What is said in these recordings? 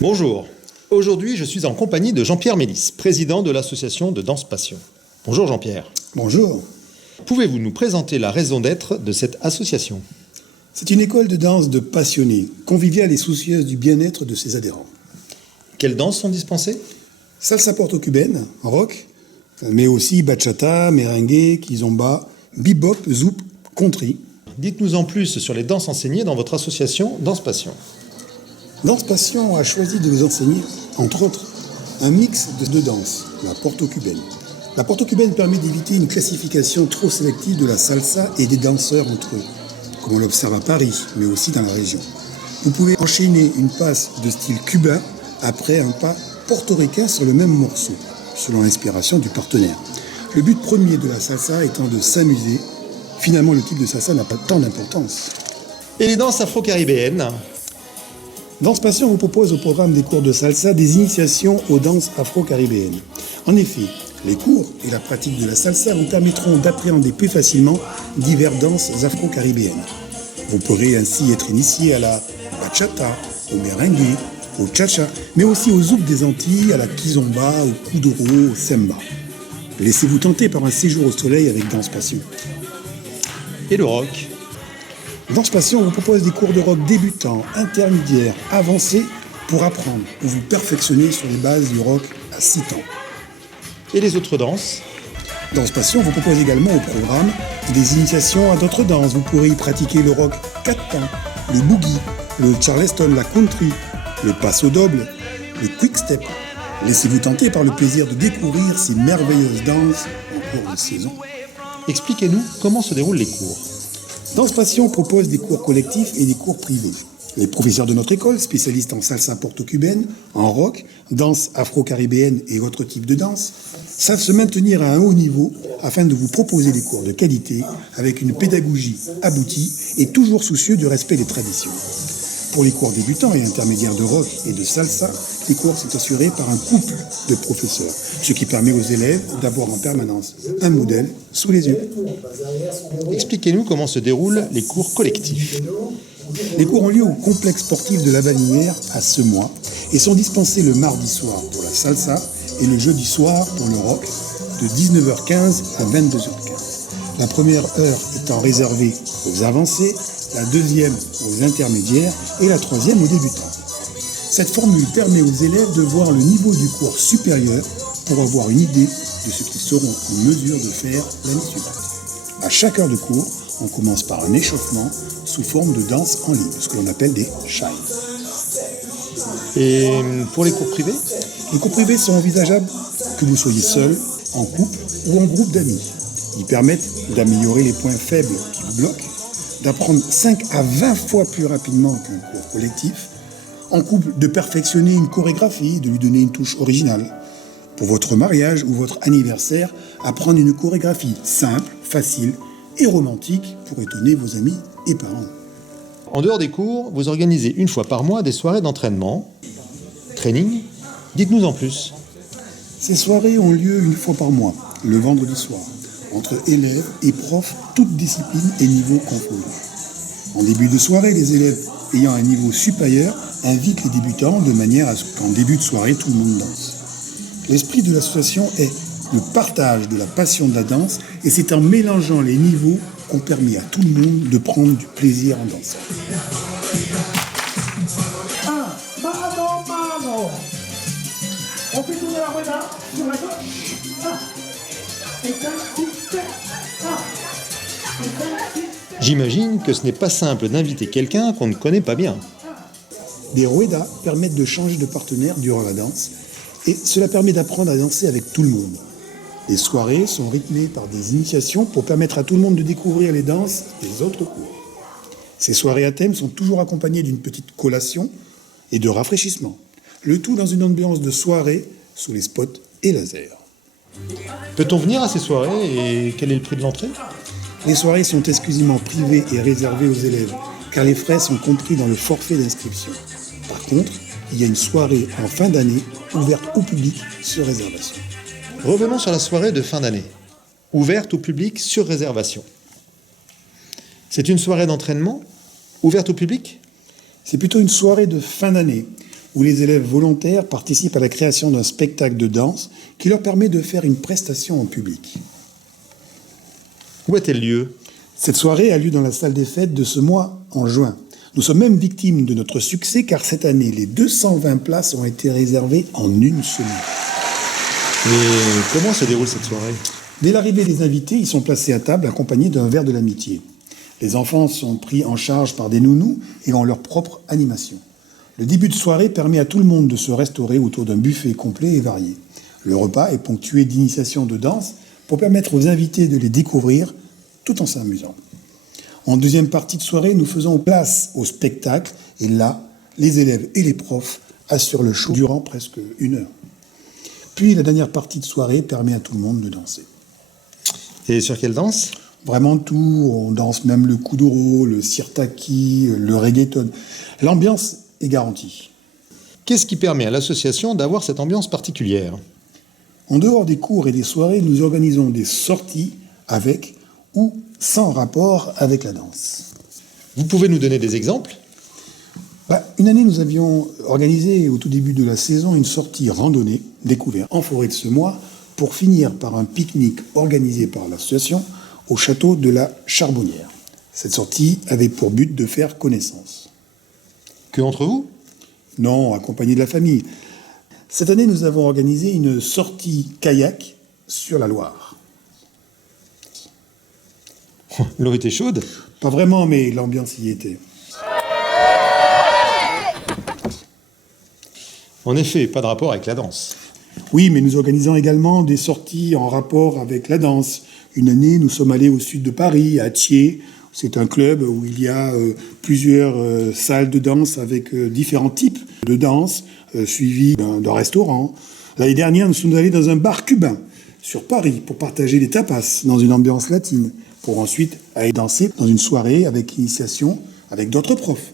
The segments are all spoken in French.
Bonjour. Aujourd'hui, je suis en compagnie de Jean-Pierre Mélis, président de l'association de danse passion. Bonjour Jean-Pierre. Bonjour. Pouvez-vous nous présenter la raison d'être de cette association ? C'est une école de danse de passionnés, conviviale et soucieuse du bien-être de ses adhérents. Quelles danses sont dispensées ? Salsa porto-cubaine, rock, mais aussi bachata, merengue, kizomba, bebop, zouk, country. Dites-nous en plus sur les danses enseignées dans votre association Danse Passion. Danse Passion a choisi de vous enseigner, entre autres, un mix de deux danses, la porto-cubaine. La porto-cubaine permet d'éviter une classification trop sélective de la salsa et des danseurs entre eux, comme on l'observe à Paris, mais aussi dans la région. Vous pouvez enchaîner une passe de style cubain après un pas portoricain sur le même morceau, selon l'inspiration du partenaire. Le but premier de la salsa étant de s'amuser. Finalement, le type de salsa n'a pas tant d'importance. Et les danses afro-caribéennes ? Danse Passion vous propose au programme des cours de salsa des initiations aux danses afro-caribéennes. En effet, les cours et la pratique de la salsa vous permettront d'appréhender plus facilement diverses danses afro-caribéennes. Vous pourrez ainsi être initié à la bachata, au merengue, au cha-cha, mais aussi au zouk des Antilles, à la kizomba, au kuduro, au semba. Laissez-vous tenter par un séjour au soleil avec Danse Passion. Et le rock ? Danse Passion vous propose des cours de rock débutants, intermédiaires, avancés pour apprendre ou vous perfectionner sur les bases du rock à 6 ans. Et les autres danses ? Danse Passion vous propose également au programme des initiations à d'autres danses. Vous pourrez y pratiquer le rock 4 temps, le boogie, le charleston, la country, le passo doble, le quick step. Laissez-vous tenter par le plaisir de découvrir ces merveilleuses danses en cours de saison. Expliquez-nous comment se déroulent les cours. Danse Passion propose des cours collectifs et des cours privés. Les professeurs de notre école, spécialistes en salsa porto-cubaine, en rock, danse afro-caribéenne et autres types de danse, savent se maintenir à un haut niveau afin de vous proposer des cours de qualité avec une pédagogie aboutie et toujours soucieux du respect des traditions. Pour les cours débutants et intermédiaires de rock et de salsa, les cours sont assurés par un couple de professeurs, ce qui permet aux élèves d'avoir en permanence un modèle sous les yeux. Expliquez-nous comment se déroulent les cours collectifs. Les cours ont lieu au complexe sportif de la Valinière à Semois et sont dispensés le mardi soir pour la salsa et le jeudi soir pour le rock de 19h15 à 22h15. La première heure étant réservée aux avancés, la deuxième aux intermédiaires et la troisième aux débutants. Cette formule permet aux élèves de voir le niveau du cours supérieur pour avoir une idée de ce qu'ils seront en mesure de faire l'année suivante. À chaque heure de cours, on commence par un échauffement sous forme de danse en ligne, ce que l'on appelle des shines. Et pour les cours privés ? Les cours privés sont envisageables que vous soyez seul, en couple ou en groupe d'amis. Ils permettent d'améliorer les points faibles qui vous bloquent, d'apprendre 5 à 20 fois plus rapidement qu'un cours collectif, en couple de perfectionner une chorégraphie, de lui donner une touche originale. Pour votre mariage ou votre anniversaire, apprendre une chorégraphie simple, facile et romantique pour étonner vos amis et parents. En dehors des cours, vous organisez une fois par mois des soirées d'entraînement, training. Dites-nous en plus. Ces soirées ont lieu une fois par mois, le vendredi soir, entre élèves et profs, toutes disciplines et niveaux confondus. En début de soirée, les élèves ayant un niveau supérieur invitent les débutants de manière à ce qu'en début de soirée, tout le monde danse. L'esprit de l'association est le partage de la passion de la danse et c'est en mélangeant les niveaux qu'on permet à tout le monde de prendre du plaisir en dansant. On fait tourner la rueda sur la gauche. Et 5, 6, 7. J'imagine que ce n'est pas simple d'inviter quelqu'un qu'on ne connaît pas bien. Des ruedas permettent de changer de partenaire durant la danse et cela permet d'apprendre à danser avec tout le monde. Les soirées sont rythmées par des initiations pour permettre à tout le monde de découvrir les danses des autres cours. Ces soirées à thème sont toujours accompagnées d'une petite collation et de rafraîchissement. Le tout dans une ambiance de soirée sous les spots et lasers. Peut-on venir à ces soirées et quel est le prix de l'entrée ? Les soirées sont exclusivement privées et réservées aux élèves, car les frais sont compris dans le forfait d'inscription. Par contre, il y a une soirée en fin d'année ouverte au public sur réservation. Revenons sur la soirée de fin d'année, ouverte au public sur réservation. C'est une soirée d'entraînement ouverte au public ? C'est plutôt une soirée de fin d'année. où les élèves volontaires participent à la création d'un spectacle de danse qui leur permet de faire une prestation en public. Où a-t-elle lieu? Cette soirée a lieu dans la salle des fêtes de ce mois, en juin. Nous sommes même victimes de notre succès car cette année, les 220 places ont été réservées en une semaine. Mais comment se déroule cette soirée? Dès l'arrivée des invités, ils sont placés à table accompagnés d'un verre de l'amitié. Les enfants sont pris en charge par des nounous et ont leur propre animation. Le début de soirée permet à tout le monde de se restaurer autour d'un buffet complet et varié. Le repas est ponctué d'initiations de danse pour permettre aux invités de les découvrir tout en s'amusant. En deuxième partie de soirée, nous faisons place au spectacle et là, les élèves et les profs assurent le show durant presque 1 heure. Puis la dernière partie de soirée permet à tout le monde de danser. Et sur quelle danse? Vraiment tout, on danse même le kuduro, le sirtaki, le reggaeton. L'ambiance est garantie. Qu'est-ce qui permet à l'association d'avoir cette ambiance particulière? En dehors des cours et des soirées, nous organisons des sorties avec ou sans rapport avec la danse. Vous pouvez nous donner des exemples? Une année, nous avions organisé au tout début de la saison une sortie randonnée découverte en forêt de Semois pour finir par un pique-nique organisé par l'association au château de la Charbonnière. Cette sortie avait pour but de faire connaissance. Que entre vous? Non, accompagné de la famille. Cette année, nous avons organisé une sortie kayak sur la Loire. L'eau était chaude? Pas vraiment, mais l'ambiance y était. En effet, pas de rapport avec la danse. Oui, mais nous organisons également des sorties en rapport avec la danse. Une année, nous sommes allés au sud de Paris, à Thiers. C'est un club où il y a plusieurs salles de danse avec différents types de danse, suivis d'un restaurant. L'année dernière, nous sommes allés dans un bar cubain sur Paris pour partager des tapas dans une ambiance latine, pour ensuite aller danser dans une soirée avec initiation avec d'autres profs.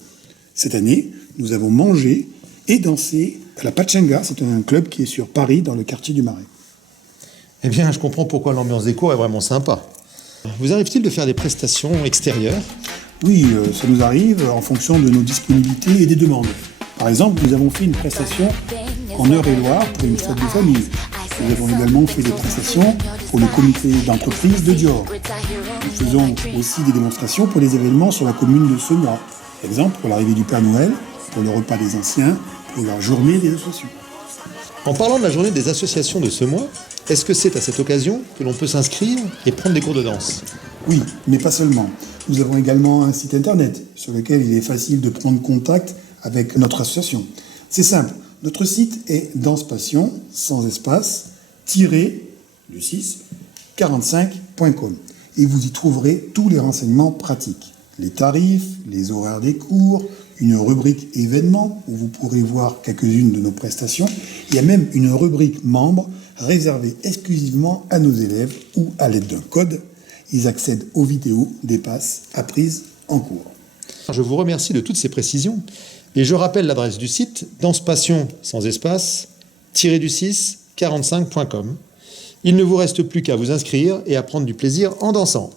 Cette année, nous avons mangé et dansé à la Pachanga. C'est un club qui est sur Paris, dans le quartier du Marais. Eh bien, je comprends pourquoi l'ambiance des cours est vraiment sympa. Vous arrive-t-il de faire des prestations extérieures? Oui, ça nous arrive en fonction de nos disponibilités et des demandes. Par exemple, nous avons fait une prestation en Eure-et-Loire pour une fête de famille. Nous avons également fait des prestations pour le comité d'entreprise de Dior. Nous faisons aussi des démonstrations pour les événements sur la commune de Semois. Par exemple, pour l'arrivée du Père Noël, pour le repas des anciens, pour la journée des associations. En parlant de la journée des associations de ce mois, est-ce que c'est à cette occasion que l'on peut s'inscrire et prendre des cours de danse? Oui, mais pas seulement. Nous avons également un site internet sur lequel il est facile de prendre contact avec notre association. C'est simple, notre site est dansepassion, sans espace, le 6, 45.com. Et vous y trouverez tous les renseignements pratiques. Les tarifs, les horaires des cours, une rubrique événements où vous pourrez voir quelques-unes de nos prestations. Il y a même une rubrique membres réservée exclusivement à nos élèves où, à l'aide d'un code, ils accèdent aux vidéos des passes apprises en cours. Je vous remercie de toutes ces précisions et je rappelle l'adresse du site dansepassion sans espace du 6 45.com. Il ne vous reste plus qu'à vous inscrire et à prendre du plaisir en dansant.